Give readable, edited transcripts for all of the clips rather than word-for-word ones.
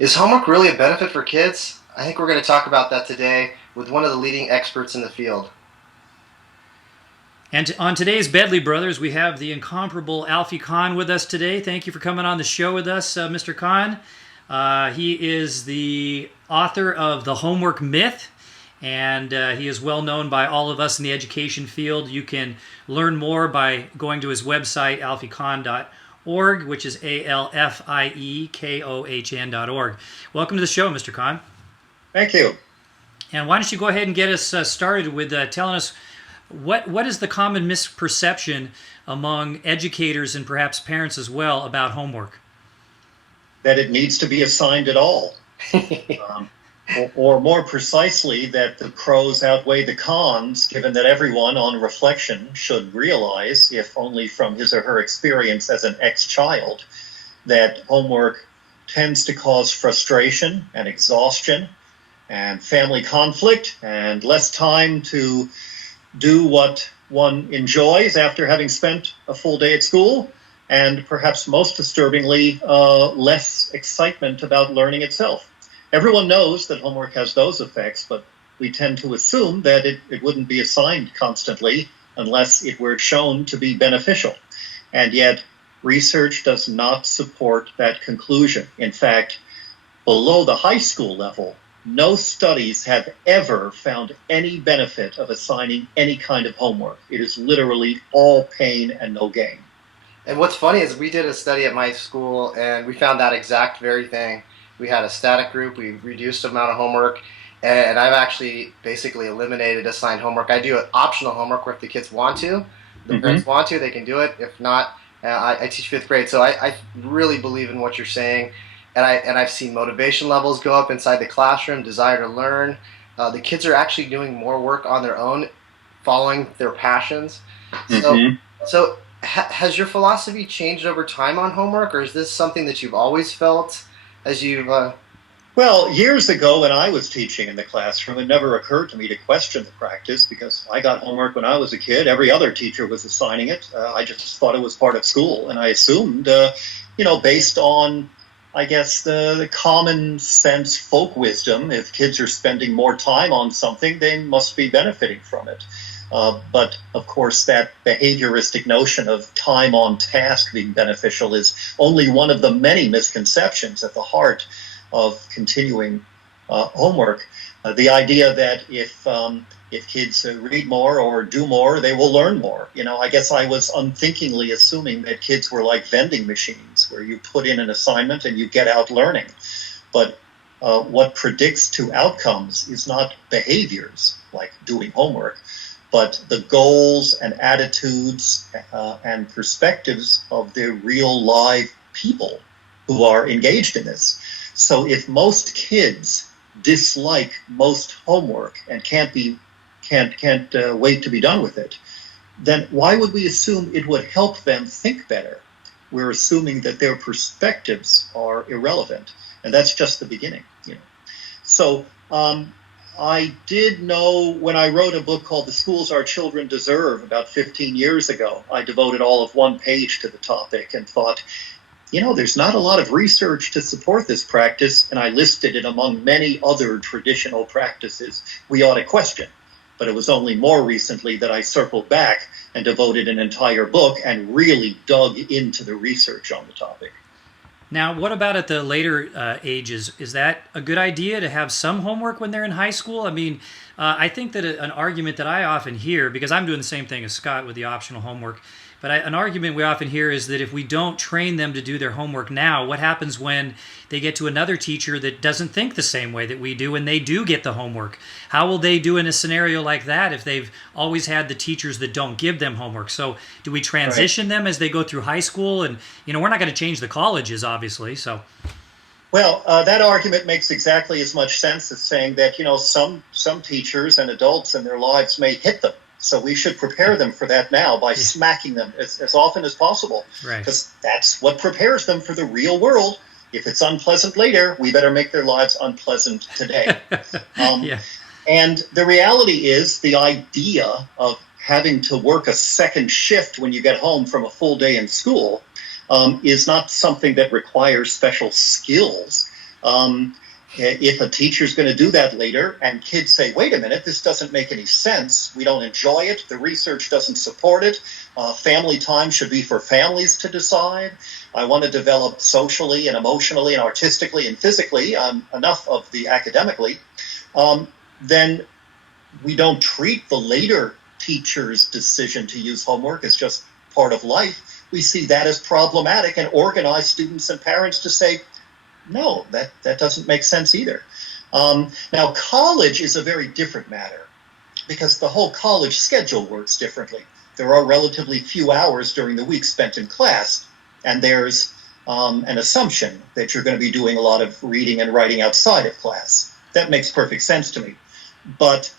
Is homework really a benefit for kids? I think we're going to talk about that today with one of the leading experts in the field. And on today's Bedley Brothers, we have the incomparable Alfie Kohn with us today. Thank you for coming on the show with us, Mr. Kohn. He is the author of The Homework Myth, and he is well known by all of us in the education field. You can learn more by going to his website, alfiekohn.org, which is ALFIEKOHN.org. Welcome to the show, Mr. Kohn. Thank you. And why don't you go ahead and get us started with telling us what is the common misperception among educators and perhaps parents as well about homework? That it needs to be assigned at all. Or more precisely, that the pros outweigh the cons, given that everyone on reflection should realize, if only from his or her experience as an ex-child, that homework tends to cause frustration and exhaustion and family conflict and less time to do what one enjoys after having spent a full day at school, and perhaps most disturbingly, less excitement about learning itself. Everyone knows that homework has those effects, but we tend to assume that it wouldn't be assigned constantly unless it were shown to be beneficial. And yet, research does not support that conclusion. In fact, below the high school level, no studies have ever found any benefit of assigning any kind of homework. It is literally all pain and no gain. And what's funny is we did a study at my school and we found that exact very thing. We had a static group, we reduced the amount of homework, and I've actually basically eliminated assigned homework. I do an optional homework where if the kids want to, the parents want to, they can do it. If not, I teach fifth grade, so I really believe in what you're saying. And I've seen motivation levels go up inside the classroom, desire to learn. The kids are actually doing more work on their own, following their passions. So has your philosophy changed over time on homework, or is this something that you've always felt as you've... Well, years ago when I was teaching in the classroom, it never occurred to me to question the practice because I got homework when I was a kid. Every other teacher was assigning it. I just thought it was part of school, and I assumed, based on, I guess, the common sense folk wisdom, if kids are spending more time on something, they must be benefiting from it. But, of course, that behavioristic notion of time on task being beneficial is only one of the many misconceptions at the heart of continuing homework. The idea that if kids read more or do more, they will learn more. I guess I was unthinkingly assuming that kids were like vending machines where you put in an assignment and you get out learning. But what predicts to outcomes is not behaviors like doing homework, but the goals and attitudes and perspectives of the real live people who are engaged in this. So if most kids dislike most homework and can't wait to be done with it, then why would we assume it would help them think better? We're assuming that their perspectives are irrelevant, and that's just the beginning. So I did know when I wrote a book called The Schools Our Children Deserve about 15 years ago, I devoted all of one page to the topic and thought, there's not a lot of research to support this practice, and I listed it among many other traditional practices we ought to question. But it was only more recently that I circled back and devoted an entire book and really dug into the research on the topic. Now, what about at the later ages? Is that a good idea to have some homework when they're in high school? I mean, I think that an argument that I often hear, because I'm doing the same thing as Scott with the optional homework, but an argument we often hear is that if we don't train them to do their homework now, what happens when they get to another teacher that doesn't think the same way that we do and they do get the homework? How will they do in a scenario like that if they've always had the teachers that don't give them homework? So do we transition them as they go through high school? And, we're not going to change the colleges, obviously, so... Well, that argument makes exactly as much sense as saying that, some teachers and adults in their lives may hit them. So we should prepare them for that now by smacking them as often as possible. Because that's what prepares them for the real world. If it's unpleasant later, we better make their lives unpleasant today. And the reality is the idea of having to work a second shift when you get home from a full day in school is not something that requires special skills. If a teacher's going to do that later and kids say, wait a minute, this doesn't make any sense, we don't enjoy it, the research doesn't support it, family time should be for families to decide, I want to develop socially and emotionally and artistically and physically, enough of the academically, then we don't treat the later teacher's decision to use homework as just part of life. We see that as problematic and organize students and parents to say, no, that doesn't make sense either. Now, college is a very different matter because the whole college schedule works differently. There are relatively few hours during the week spent in class, and there's an assumption that you're going to be doing a lot of reading and writing outside of class. That makes perfect sense to me. But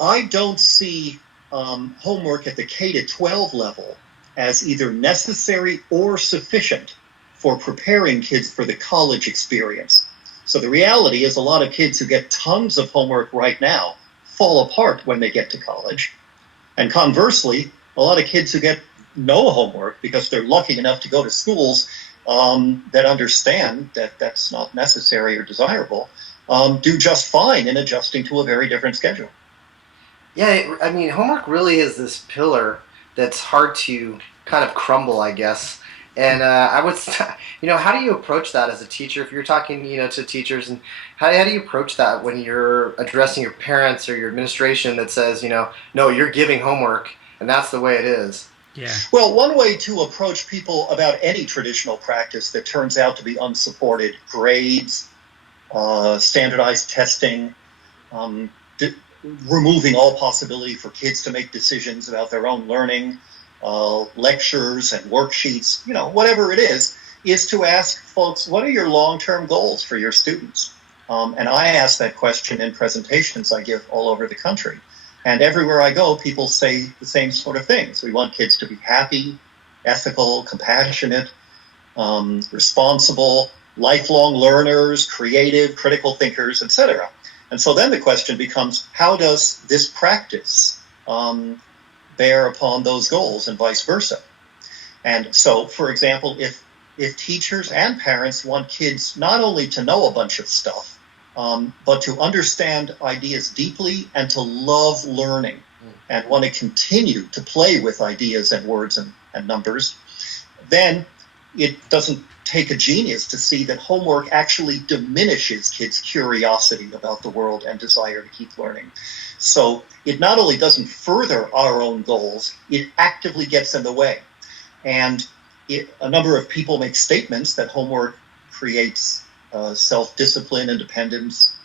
I don't see homework at the K-12 level as either necessary or sufficient for preparing kids for the college experience. So the reality is a lot of kids who get tons of homework right now fall apart when they get to college. And conversely, a lot of kids who get no homework because they're lucky enough to go to schools that understand that that's not necessary or desirable, do just fine in adjusting to a very different schedule. Yeah, I mean, homework really is this pillar that's hard to kind of crumble, I guess. And I would, how do you approach that as a teacher? If you're talking, to teachers, and how do you approach that when you're addressing your parents or your administration that says, no, you're giving homework, and that's the way it is? Yeah. Well, one way to approach people about any traditional practice that turns out to be unsupported, grades, standardized testing, removing all possibility for kids to make decisions about their own learning, lectures and worksheets, whatever it is to ask folks, what are your long-term goals for your students? And I ask that question in presentations I give all over the country. And everywhere I go, people say the same sort of things. We want kids to be happy, ethical, compassionate, responsible, lifelong learners, creative, critical thinkers, etc. And so then the question becomes, how does this practice bear upon those goals and vice versa? And so, for example, if teachers and parents want kids not only to know a bunch of stuff, but to understand ideas deeply and to love learning and want to continue to play with ideas and words and numbers, then it doesn't take a genius to see that homework actually diminishes kids' curiosity about the world and desire to keep learning. So it not only doesn't further our own goals, it actively gets in the way. And a number of people make statements that homework creates self-discipline, independence,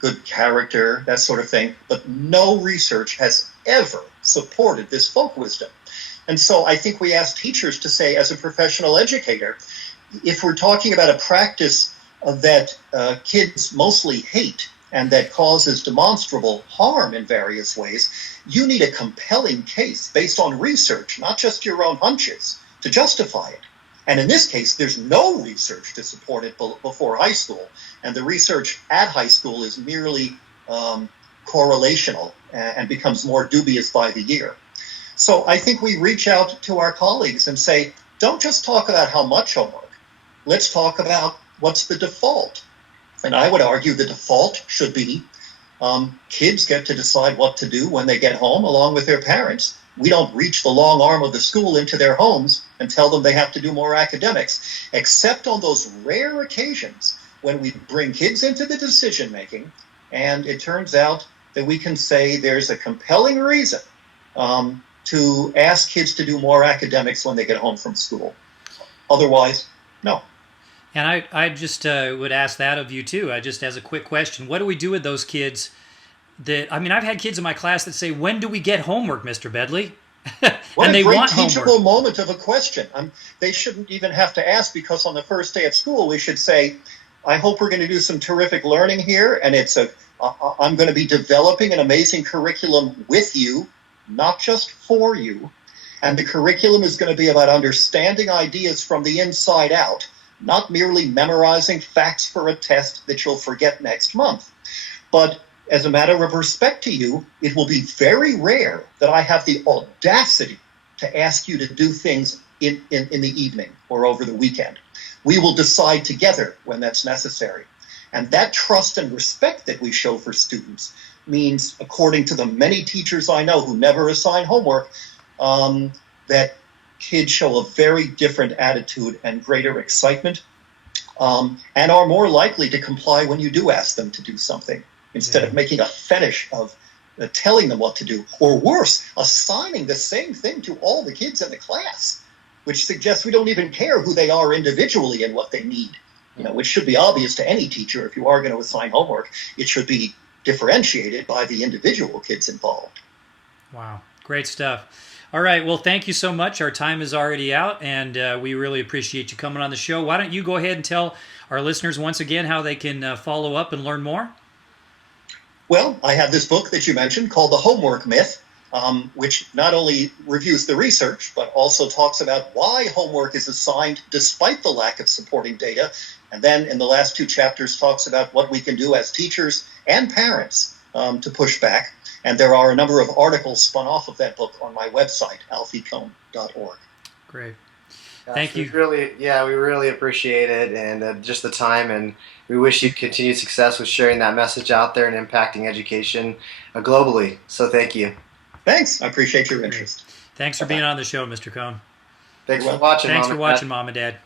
good character, that sort of thing. But no research has ever supported this folk wisdom. And so I think we ask teachers to say, as a professional educator, if we're talking about a practice that kids mostly hate and that causes demonstrable harm in various ways, you need a compelling case based on research, not just your own hunches, to justify it. And in this case, there's no research to support it before high school. And the research at high school is merely correlational and becomes more dubious by the year. So I think we reach out to our colleagues and say, don't just talk about how much homework. Let's talk about what's the default. And I would argue the default should be kids get to decide what to do when they get home along with their parents. We don't reach the long arm of the school into their homes and tell them they have to do more academics, except on those rare occasions when we bring kids into the decision making and it turns out that we can say there's a compelling reason to ask kids to do more academics when they get home from school. Otherwise, no. And I just would ask that of you too. Just as a quick question, what do we do with those kids I've had kids in my class that say, when do we get homework, Mr. Bedley? What and a they great want teachable homework. moment of a question. They shouldn't even have to ask, because on the first day of school, we should say, I hope we're going to do some terrific learning here, and I'm going to be developing an amazing curriculum with you, not just for you. And the curriculum is going to be about understanding ideas from the inside out, not merely memorizing facts for a test that you'll forget next month. But as a matter of respect to you, it will be very rare that I have the audacity to ask you to do things in the evening or over the weekend. We will decide together when that's necessary. And that trust and respect that we show for students means, according to the many teachers I know who never assign homework, that kids show a very different attitude and greater excitement, and are more likely to comply when you do ask them to do something, instead of making a fetish of telling them what to do, or worse, assigning the same thing to all the kids in the class, which suggests we don't even care who they are individually and what they need. Which should be obvious to any teacher. If you are going to assign homework, it should be differentiated by the individual kids involved. Wow, great stuff. All right, well, thank you so much. Our time is already out, and we really appreciate you coming on the show. Why don't you go ahead and tell our listeners once again how they can follow up and learn more? Well, I have this book that you mentioned called The Homework Myth, which not only reviews the research, but also talks about why homework is assigned despite the lack of supporting data. And then in the last 2 chapters talks about what we can do as teachers and parents to push back. And there are a number of articles spun off of that book on my website, alfiekohn.org. Great. Gosh, Thank you. We really appreciate it, and just the time, and we wish you continued success with sharing that message out there and impacting education globally. So thank you. Thanks. I appreciate your interest. Thanks for being on the show, Mr. Kohn. Thanks for watching, Mom and Dad.